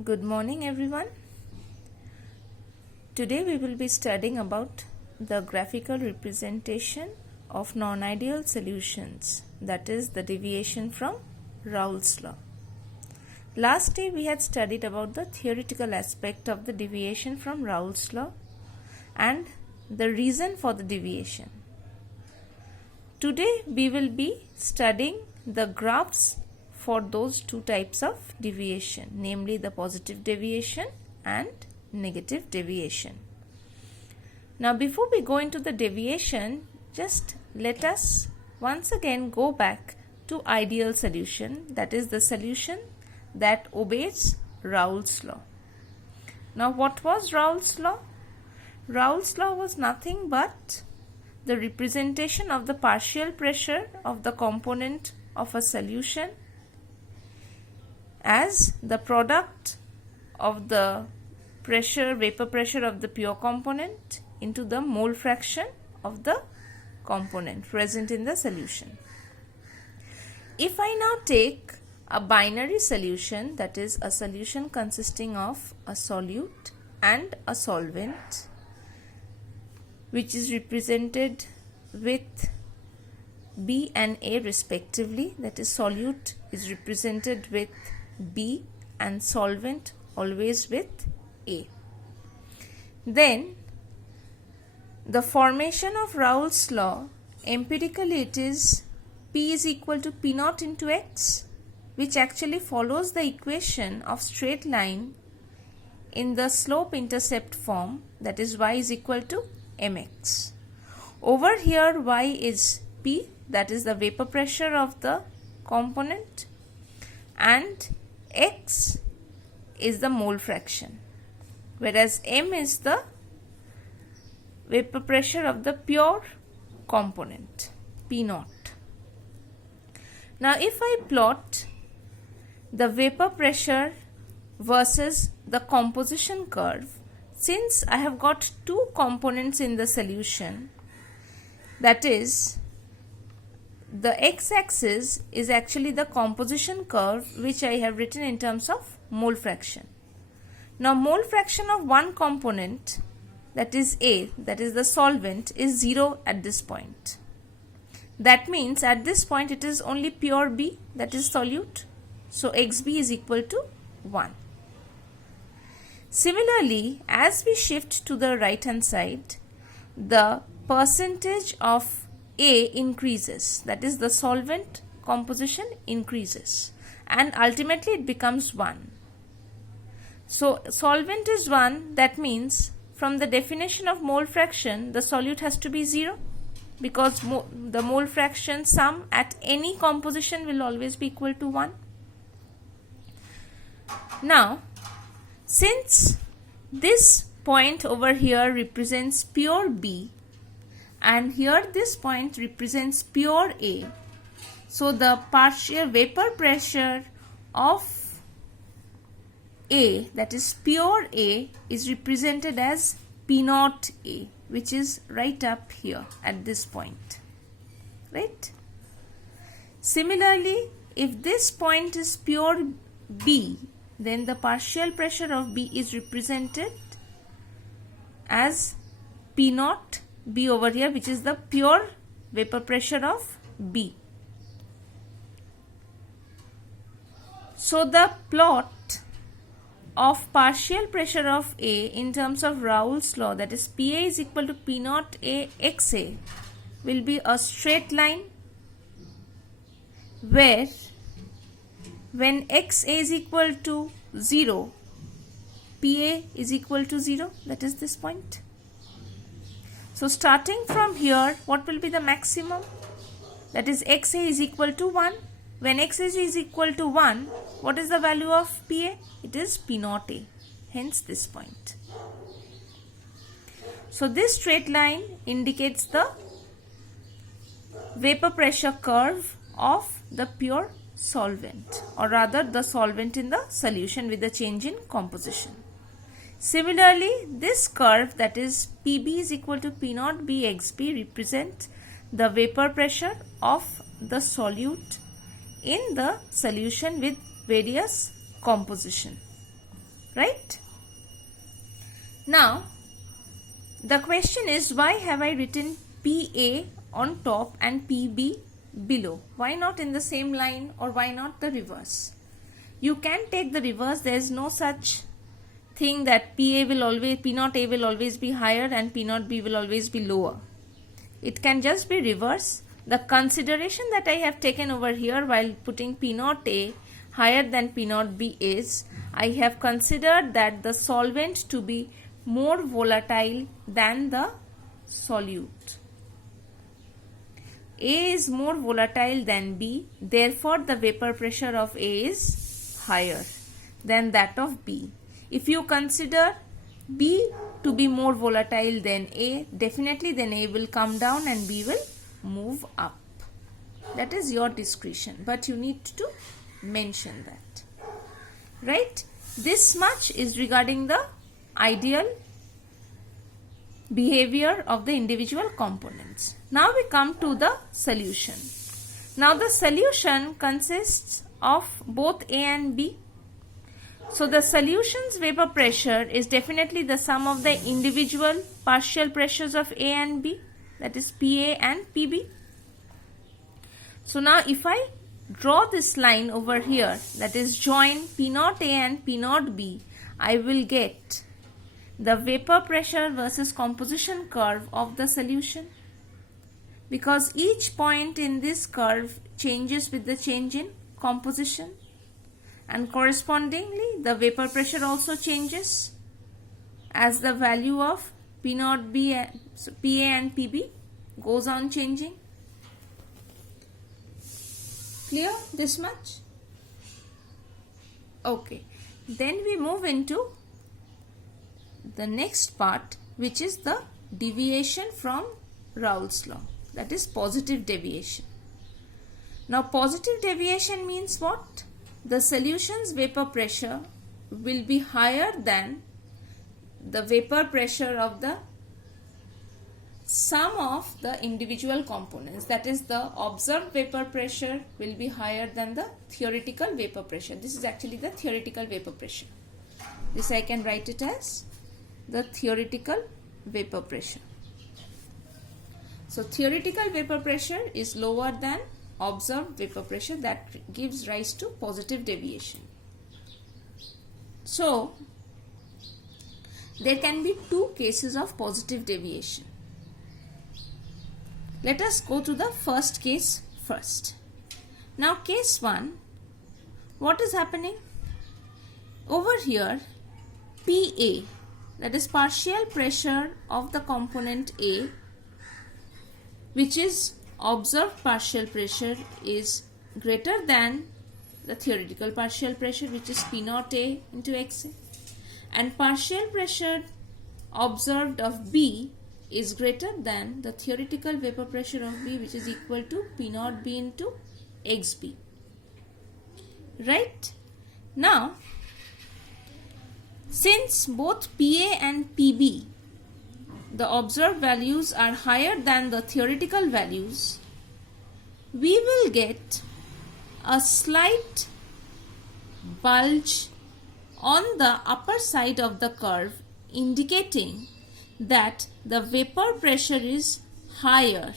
Good morning everyone. Today we will be studying about the graphical representation of non-ideal solutions, that is the deviation from Raoult's law. Last day we had studied about the theoretical aspect of the deviation from Raoult's law and the reason for the deviation. Today we will be studying the graphs for those two types of deviation, namely the positive deviation and negative deviation. Now before we go into the deviation, just let us once again go back to ideal solution, that is the solution that obeys Raoult's law. Now what was Raoult's law? Raoult's law was nothing but the representation of the partial pressure of the component of a solution as the product of the vapor pressure of the pure component into the mole fraction of the component present in the solution. If I now take a binary solution, that is a solution consisting of a solute and a solvent, which is represented with B and A respectively, that is solute is represented with B and solvent always with A. Then the formation of Raoult's law, empirically it is P is equal to P naught into X, which actually follows the equation of straight line in the slope intercept form, that is y is equal to mx. Over here y is P, that is the vapor pressure of the component, and X is the mole fraction, whereas M is the vapor pressure of the pure component, P naught. Now if I plot the vapor pressure versus the composition curve, since I have got two components in the solution, that is the x-axis is actually the composition curve, which I have written in terms of mole fraction. Now mole fraction of one component, that is A, that is the solvent, is 0 at this point. That means at this point it is only pure B, that is solute. So xB is equal to 1. Similarly, as we shift to the right hand side, the percentage of A increases, that is the solvent composition increases, and ultimately it becomes 1. So solvent is 1, that means from the definition of mole fraction, the solute has to be 0, because the mole fraction sum at any composition will always be equal to 1. Now since this point over here represents pure B and here this point represents pure A, so the partial vapor pressure of A, that is pure A, is represented as P naught A, which is right up here at this point, right? Similarly, if this point is pure B, then the partial pressure of B is represented as P naught B over here, which is the pure vapor pressure of B. So the plot of partial pressure of A in terms of Raoult's law, that is PA is equal to P naught A XA, will be a straight line where when XA is equal to 0, PA is equal to 0, that is this point. So starting from here, what will be the maximum? That is XA is equal to 1. When XA is equal to 1, what is the value of PA? It is P naught A, hence this point. So this straight line indicates the vapor pressure curve of the pure solvent, or rather the solvent in the solution with the change in composition. Similarly, this curve, that is PB is equal to P naught B XB, represents the vapor pressure of the solute in the solution with various composition. right? Now the question is, why have I written PA on top and PB below? Why not in the same line, or why not the reverse? You can take the reverse. There is no such thing that P naught A will always be higher and P naught B will always be lower. It can just be reverse. The consideration that I have taken over here while putting P naught A higher than P naught B is, I have considered that the solvent to be more volatile than the solute. A is more volatile than B, therefore the vapor pressure of A is higher than that of B. If you consider B to be more volatile than A, definitely then A will come down and B will move up. That is your discretion, but you need to mention that, right? This much is regarding the ideal behavior of the individual components. Now we come to the solution. Now the solution consists of both A and B. So the solution's vapor pressure is definitely the sum of the individual partial pressures of A and B, that is PA and PB. So now if I draw this line over here, that is join P naught A and P naught B, I will get the vapor pressure versus composition curve of the solution, because each point in this curve changes with the change in composition, and correspondingly the vapor pressure also changes as the value of P naught B, PA and PB goes on changing. Clear this much? Okay, then we move into the next part, which is the deviation from Raoult's law, that is positive deviation. Now positive deviation means what? The solution's vapor pressure will be higher than the vapor pressure of the sum of the individual components, that is the observed vapor pressure will be higher than the theoretical vapor pressure. This is actually the theoretical vapor pressure. This I can write it as the theoretical vapor pressure. So theoretical vapor pressure is lower than observed vapor pressure, that gives rise to positive deviation. So there can be two cases of positive deviation. Let us go to the first case first. Now case 1, what is happening? Over here PA, that is partial pressure of the component A, which is observed partial pressure, is greater than the theoretical partial pressure, which is P naught A into XA, and partial pressure observed of B is greater than the theoretical vapor pressure of B, which is equal to P naught B into XB. Right? Now, since both PA and PB, the observed values are higher than the theoretical values, we will get a slight bulge on the upper side of the curve, indicating that the vapor pressure is higher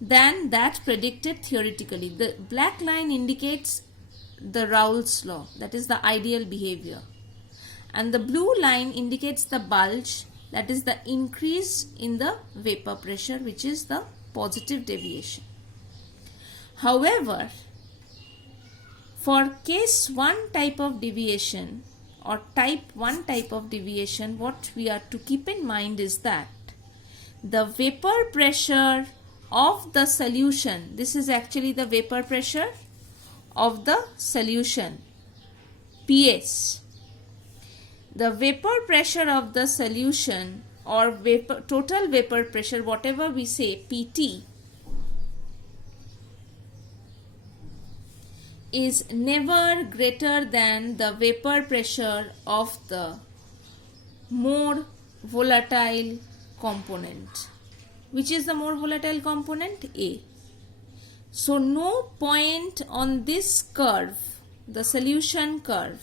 than that predicted theoretically. The black line indicates the Raoult's law, that is the ideal behavior, and the blue line indicates the bulge, that is the increase in the vapor pressure, which is the positive deviation. However, for case 1 type of deviation or type 1 type of deviation, what we are to keep in mind is that the vapor pressure of the solution, this is actually the vapor pressure of the solution, PS. The vapor pressure of the solution or total vapor pressure, whatever we say, PT, is never greater than the vapor pressure of the more volatile component. Which is the more volatile component? A. So no point on this curve, the solution curve,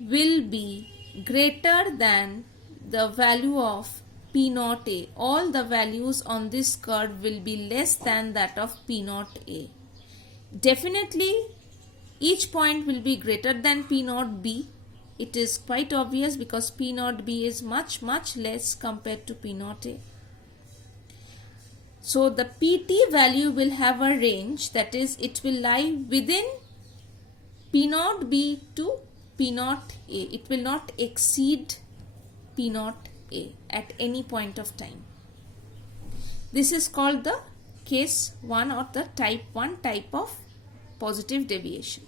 will be greater than the value of P naught A. All the values on this curve will be less than that of P naught A. Definitely each point will be greater than P naught B. It is quite obvious because P naught B is much less compared to P naught A. So the PT value will have a range, that is it will lie within P naught B to P naught A. It will not exceed P naught A at any point of time. This is called the case 1 or the type 1 type of positive deviation.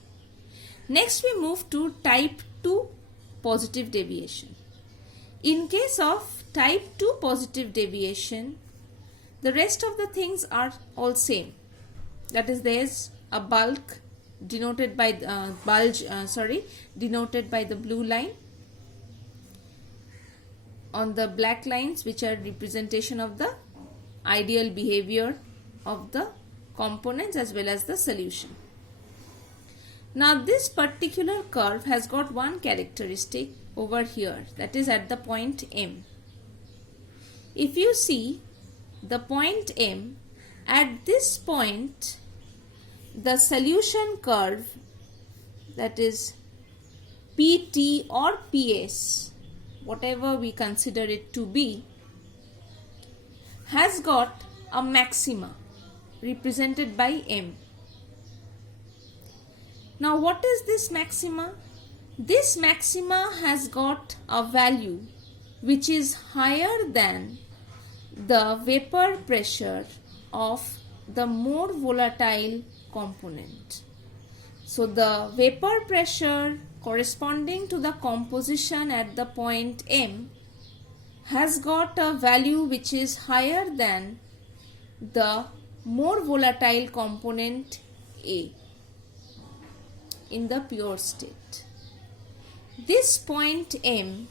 Next we move to type 2 positive deviation. In case of type 2 positive deviation, the rest of the things are all same. That is, there is a bulk denoted by denoted by the blue line on the black lines, which are representation of the ideal behavior of the components as well as the solution. Now this particular curve has got one characteristic over here, that is at the point M. If you see the point M, at this point the solution curve, that is PT or PS, whatever we consider it to be, has got a maxima represented by M. Now what is this maxima? This maxima has got a value which is higher than the vapor pressure of the more volatile component. So the vapor pressure corresponding to the composition at the point M has got a value which is higher than the more volatile component A in the pure state. This point M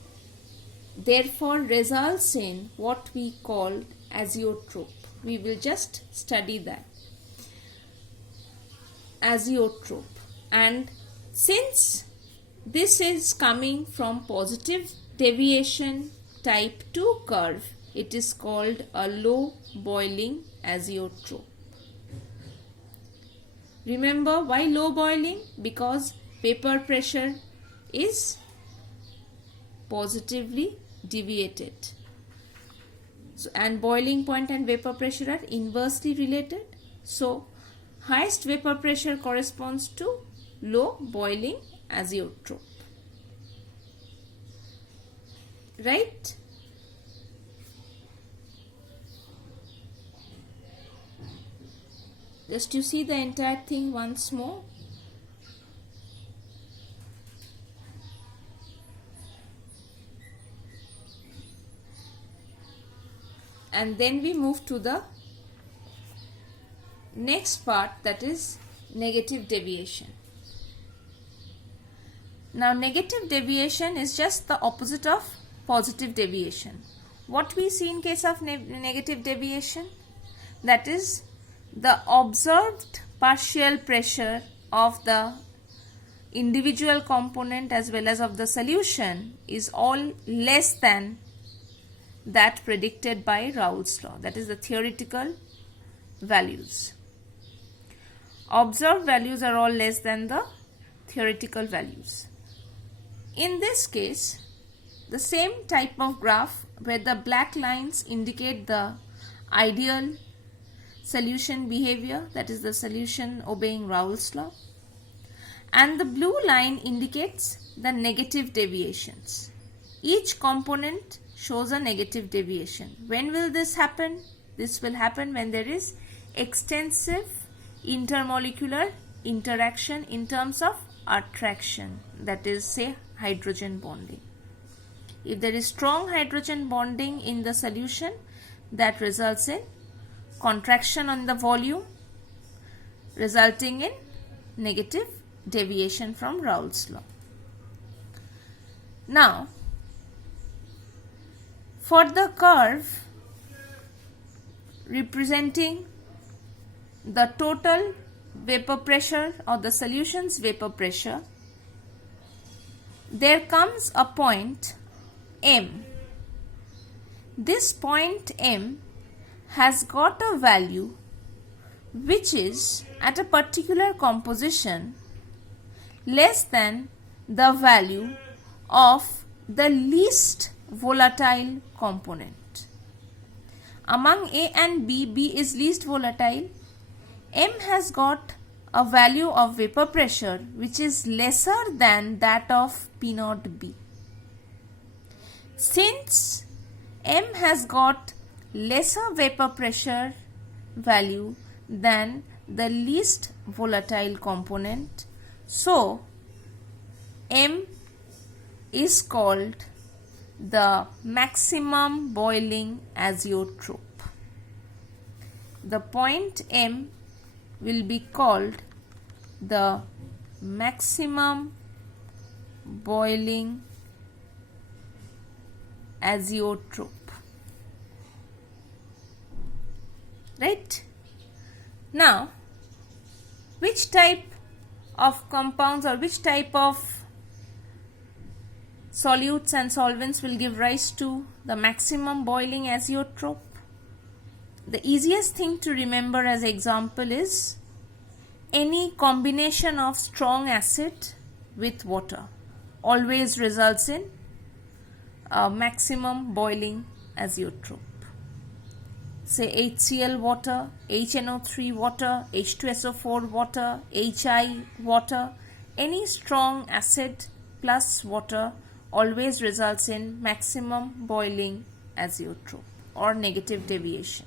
therefore results in what we call azeotrope. We will just study that. Azeotrope. And since this is coming from positive deviation type 2 curve, it is called a low boiling azeotrope. Remember why low boiling? Because vapor pressure is positively deviated. So, and boiling point and vapor pressure are inversely related. So, highest vapor pressure corresponds to low boiling azeotrope. Right? Just you see the entire thing once more. And then we move to the next part, that is negative deviation. Now negative deviation is just the opposite of positive deviation. What we see in case of negative deviation? That is the observed partial pressure of the individual component as well as of the solution is all less than that predicted by Raoult's law, that is the theoretical values. Observed values are all less than the theoretical values. In this case, the same type of graph where the black lines indicate the ideal solution behavior, that is the solution obeying Raoult's law, and the blue line indicates the negative deviations. Each component shows a negative deviation. When will this happen? This will happen when there is extensive intermolecular interaction in terms of attraction, that is, say, hydrogen bonding. If there is strong hydrogen bonding in the solution, that results in contraction on the volume, resulting in negative deviation from Raoult's law. Now, for the curve representing the total vapor pressure or the solution's vapor pressure, there comes a point M. This point M has got a value which is at a particular composition less than the value of the least volatile component. Among A and B, B is least volatile. M has got a value of vapor pressure which is lesser than that of P naught B. Since M has got lesser vapor pressure value than the least volatile component, so M is called the maximum boiling azeotrope. The point M will be called the maximum boiling azeotrope. Right? Now, which type of compounds or which type of solutes and solvents will give rise to the maximum boiling azeotrope? The easiest thing to remember as example is any combination of strong acid with water always results in a maximum boiling azeotrope. Say HCl water, HNO3 water, H2SO4 water, HI water, any strong acid plus water always results in maximum boiling azeotrope or negative deviation.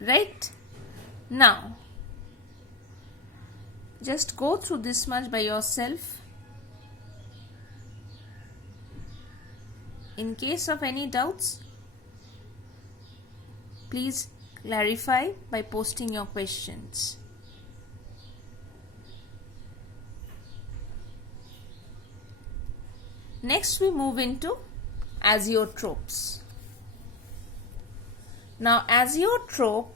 Right? Now, just go through this much by yourself. In case of any doubts, please clarify by posting your questions. Next, we move into azeotropes. Now, azeotrope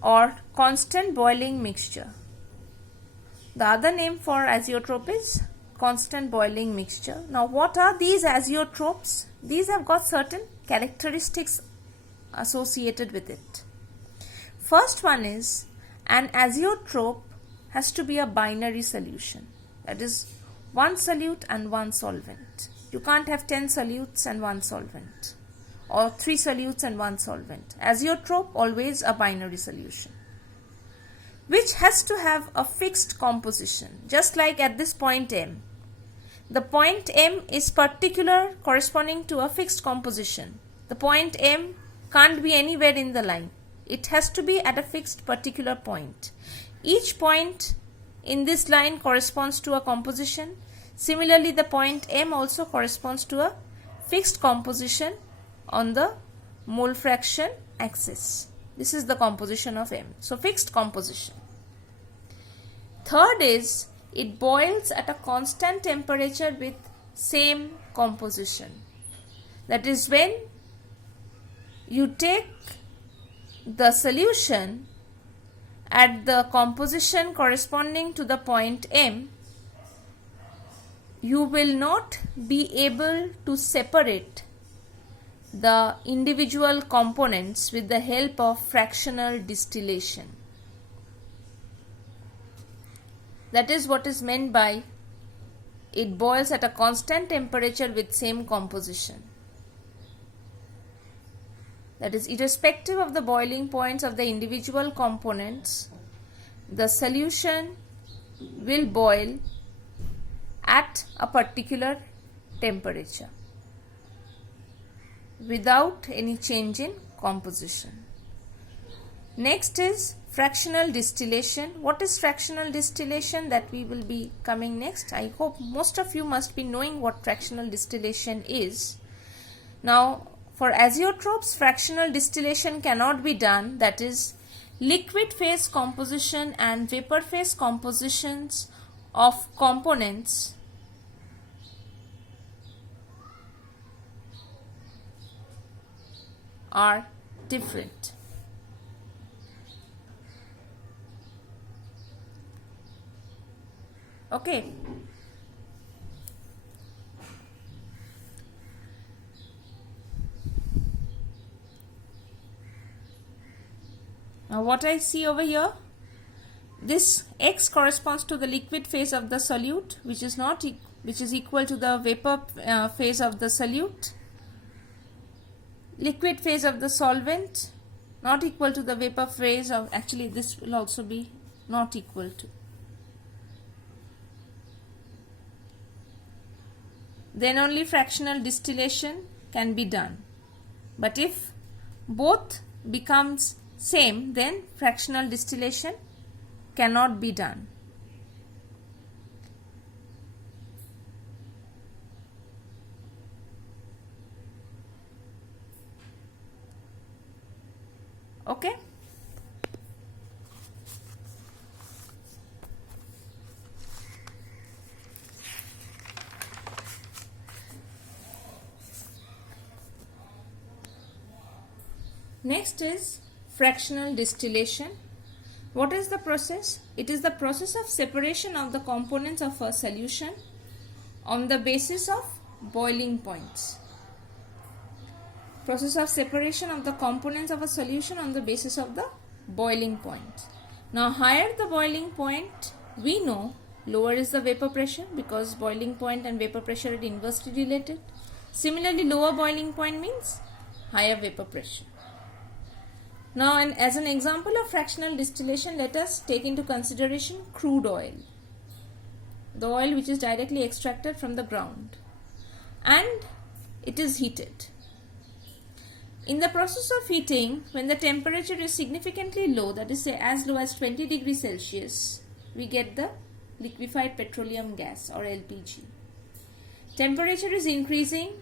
or constant boiling mixture. The other name for azeotrope is constant boiling mixture. Now, what are these azeotropes? These have got certain characteristics associated with it. First one is an azeotrope has to be a binary solution. That is one solute and one solvent. You can't have 10 solutes and one solvent or 3 solutes and one solvent. Azeotrope always a binary solution which has to have a fixed composition, just like at this point M. The point M is particular corresponding to a fixed composition. The point M can't be anywhere in the line. It has to be at a fixed particular point. Each point in this line corresponds to a composition. Similarly, the point M also corresponds to a fixed composition on the mole fraction axis. This is the composition of M. So, fixed composition. Third is it boils at a constant temperature with same composition. That is, when you take the solution at the composition corresponding to the point M, you will not be able to separate the individual components with the help of fractional distillation. That is what is meant by it boils at a constant temperature with same composition. That is, irrespective of the boiling points of the individual components, the solution will boil at a particular temperature without any change in composition. Next is fractional distillation. What is fractional distillation? That we will be coming next. I hope most of you must be knowing what fractional distillation is. Now, for azeotropes, fractional distillation cannot be done. That is, liquid phase composition and vapor phase compositions of components are different. Okay, Now what I see over here, this X corresponds to the liquid phase of the solute, which is equal to the vapor phase of the solute. Liquid phase of the solvent not equal to the vapor phase of, actually this will also be not equal to. Then only fractional distillation can be done. But if both becomes same, then fractional distillation cannot be done. Okay. Next is fractional distillation. What is the process? It is the process of separation of the components of a solution on the basis of boiling points. Process of separation of the components of a solution on the basis of the boiling point. Now higher the boiling point, we know lower is the vapor pressure, because boiling point and vapor pressure are inversely related. Similarly, lower boiling point means higher vapor pressure. Now, as an example of fractional distillation, let us take into consideration crude oil, the oil which is directly extracted from the ground, and it is heated. In the process of heating, when the temperature is significantly low, that is, say as low as 20 degrees Celsius, we get the liquefied petroleum gas or LPG. Temperature is increasing,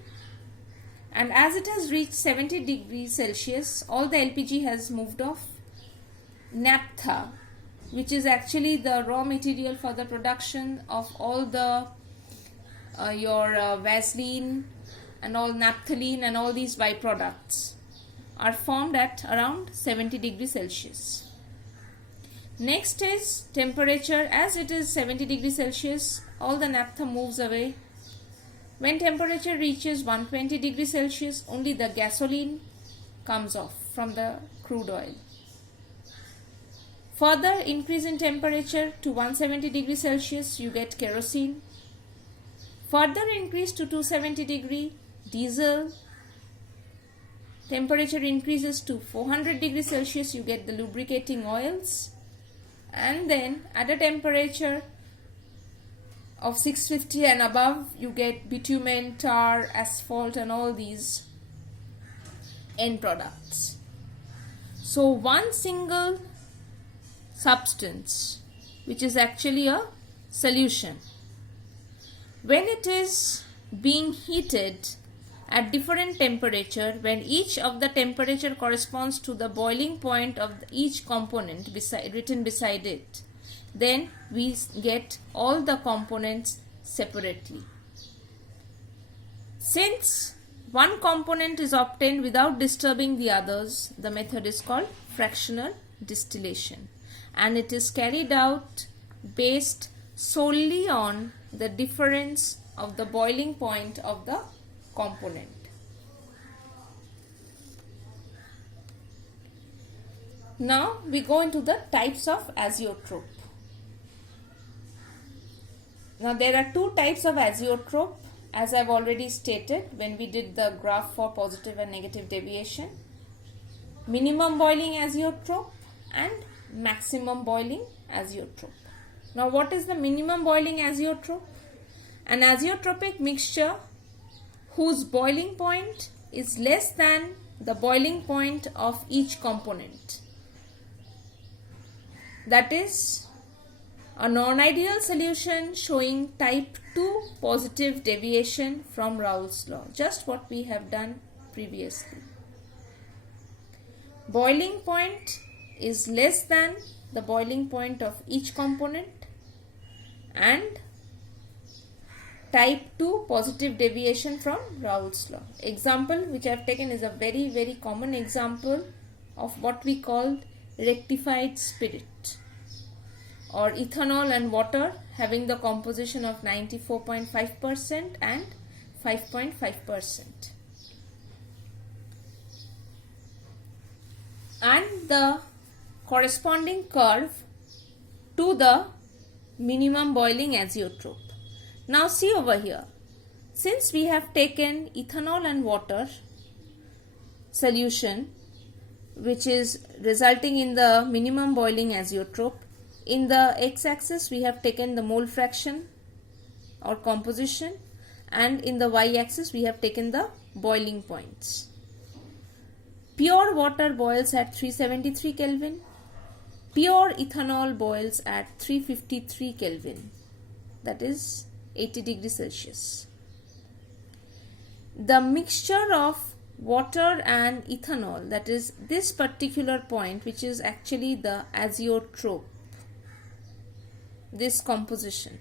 and as it has reached 70 degrees Celsius, all the LPG has moved off. Naphtha, which is actually the raw material for the production of all the Vaseline and all naphthalene and all these byproducts, are formed at around 70 degrees Celsius. Next is temperature. As it is 70 degrees Celsius, all the naphtha moves away. When temperature reaches 120 degrees Celsius, only the gasoline comes off from the crude oil. Further increase in temperature to 170 degrees Celsius, you get kerosene. Further increase to 270 degree, diesel. Temperature increases to 400 degrees Celsius, you get the lubricating oils. And then at a temperature of 650 and above, you get bitumen, tar, asphalt and all these end products. So one single substance, which is actually a solution, when it is being heated at different temperature, when each of the temperature corresponds to the boiling point of each component written beside it, then we get all the components separately. Since one component is obtained without disturbing the others, the method is called fractional distillation, and it is carried out based solely on the difference of the boiling point of the component. Now we go into the types of azeotrope. Now there are two types of azeotrope, as I have already stated when we did the graph for positive and negative deviation. Minimum boiling azeotrope and maximum boiling azeotrope. Now what is the minimum boiling azeotrope? An azeotropic mixture whose boiling point is less than the boiling point of each component. That is a non-ideal solution showing type 2 positive deviation from Raoult's law, just what we have done previously. Boiling point is less than the boiling point of each component, and type 2 positive deviation from Raoult's law. Example which I have taken is a very, very common example of what we call rectified spirit, or ethanol and water having the composition of 94.5% and 5.5%. And the corresponding curve to the minimum boiling azeotrope. Now see over here, since we have taken ethanol and water solution which is resulting in the minimum boiling azeotrope, in the x-axis we have taken the mole fraction or composition, and in the y-axis we have taken the boiling points. Pure water boils at 373 Kelvin. Pure ethanol boils at 353 Kelvin, that is 80 degrees Celsius. The mixture of water and ethanol, that is this particular point, which is actually the azeotrope, this composition,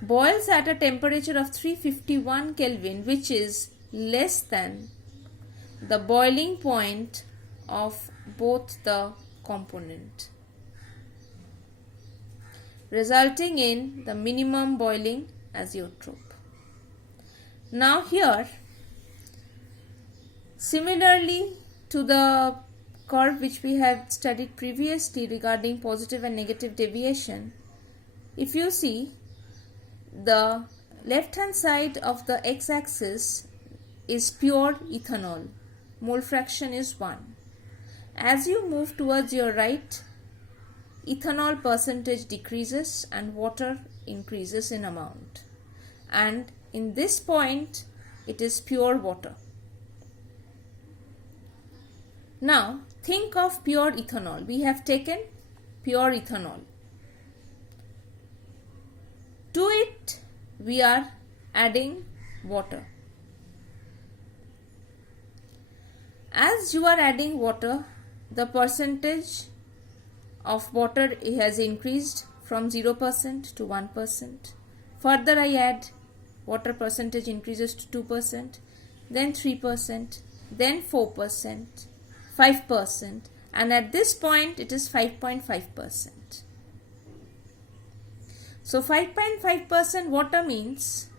boils at a temperature of 351 Kelvin, which is less than the boiling point of both the component, resulting in the minimum boiling azeotrope. Now here, similarly to the curve which we have studied previously regarding positive and negative deviation, if you see, the left hand side of the x-axis is pure ethanol, mole fraction is 1. As you move towards your right, ethanol percentage decreases and water increases in amount, and in this point it is pure water. Now think of pure ethanol. We have taken pure ethanol. To it we are adding water. As you are adding water, the percentage of water has increased from 0% to 1%. Further I add, water percentage increases to 2%, then 3%, then 4%, 5%, and at this point it is 5.5%. So 5.5% water means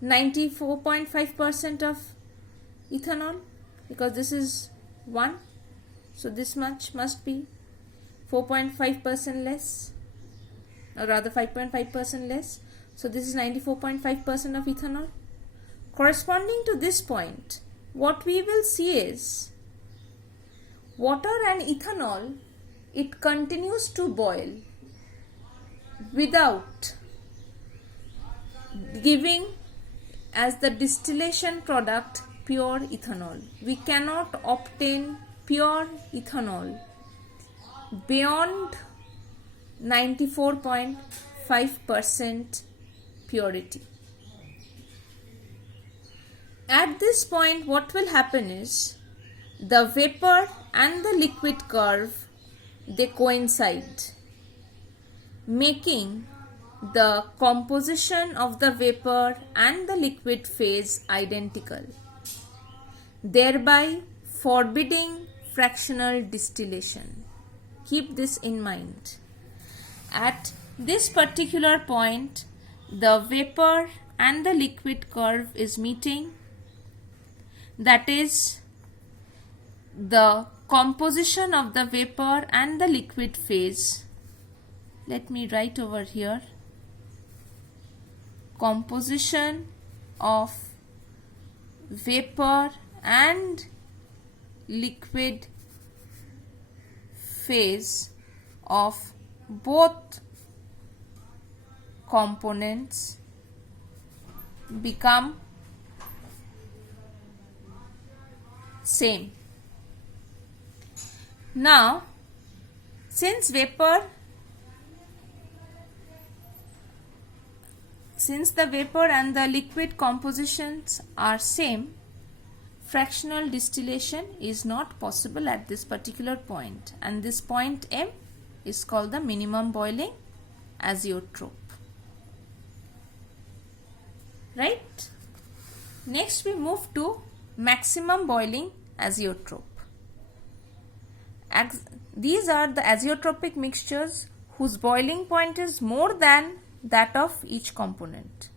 94.5% of ethanol, because this is 1, so this much must be 4.5% less, or rather 5.5% less. So this is 94.5% of ethanol. Corresponding to this point, what we will see is water and ethanol, it continues to boil without giving as the distillation product pure ethanol. We cannot obtain pure ethanol beyond 94.5% purity. At this point, what will happen is the vapor and the liquid curve, they coincide, making the composition of the vapor and the liquid phase identical, thereby forbidding fractional distillation. Keep this in mind. At this particular point, the vapor and the liquid curve is meeting, that is, the composition of the vapor and the liquid phase. Let me write over here, composition of vapor and liquid phase of both components become same. Now, since the vapor and the liquid compositions are same, fractional distillation is not possible at this particular point, and this point M is called the minimum boiling azeotrope. Right? Next we move to maximum boiling azeotrope. These are the azeotropic mixtures whose boiling point is more than that of each component.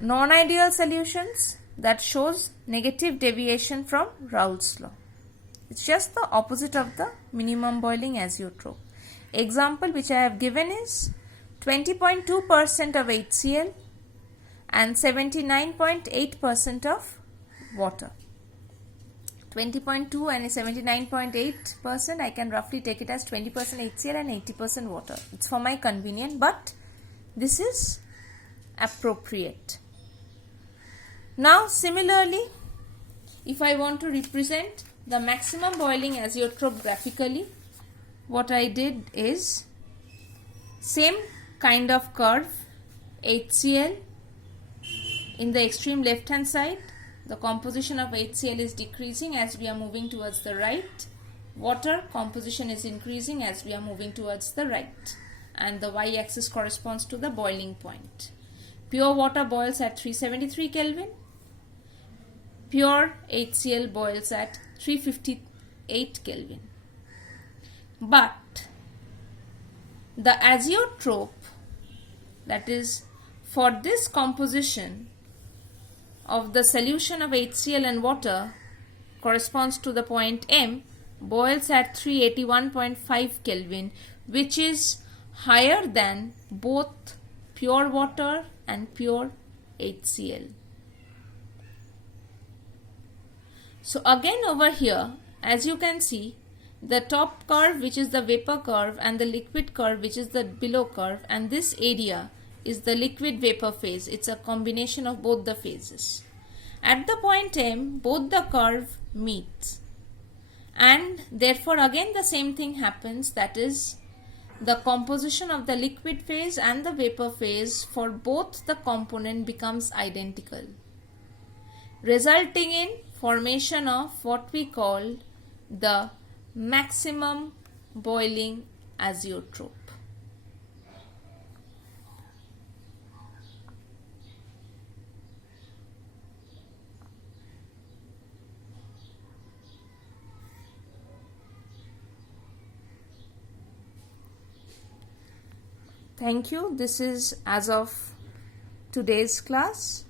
Non-ideal solutions that shows negative deviation from Raoult's law. It's just the opposite of the minimum boiling azeotrope. Example which I have given is 20.2% of HCl and 79.8% of water. 20.2 and 79.8%, I can roughly take it as 20% HCl and 80% water. It's for my convenience, but this is appropriate. Now similarly, if I want to represent the maximum boiling azeotrope graphically, what I did is same kind of curve, HCl in the extreme left hand side. The composition of HCl is decreasing as we are moving towards the right. Water composition is increasing as we are moving towards the right. And the y-axis corresponds to the boiling point. Pure water boils at 373 Kelvin. Pure HCl boils at 358 Kelvin. But the azeotrope, that is for this composition of the solution of HCl and water, corresponds to the point M, boils at 381.5 Kelvin, which is higher than both pure water and pure HCl. So again over here, as you can see, the top curve, which is the vapor curve, and the liquid curve, which is the below curve, and this area is the liquid vapor phase. It's a combination of both the phases. At the point M, both the curve meets, and therefore again the same thing happens, that is the composition of the liquid phase and the vapor phase for both the component becomes identical, resulting in formation of what we call the maximum boiling azeotrope. Thank you. This is as of today's class.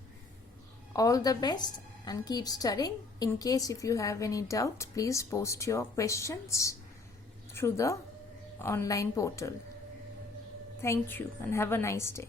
All the best and keep studying. In case if you have any doubt, please post your questions through the online portal. Thank you and have a nice day.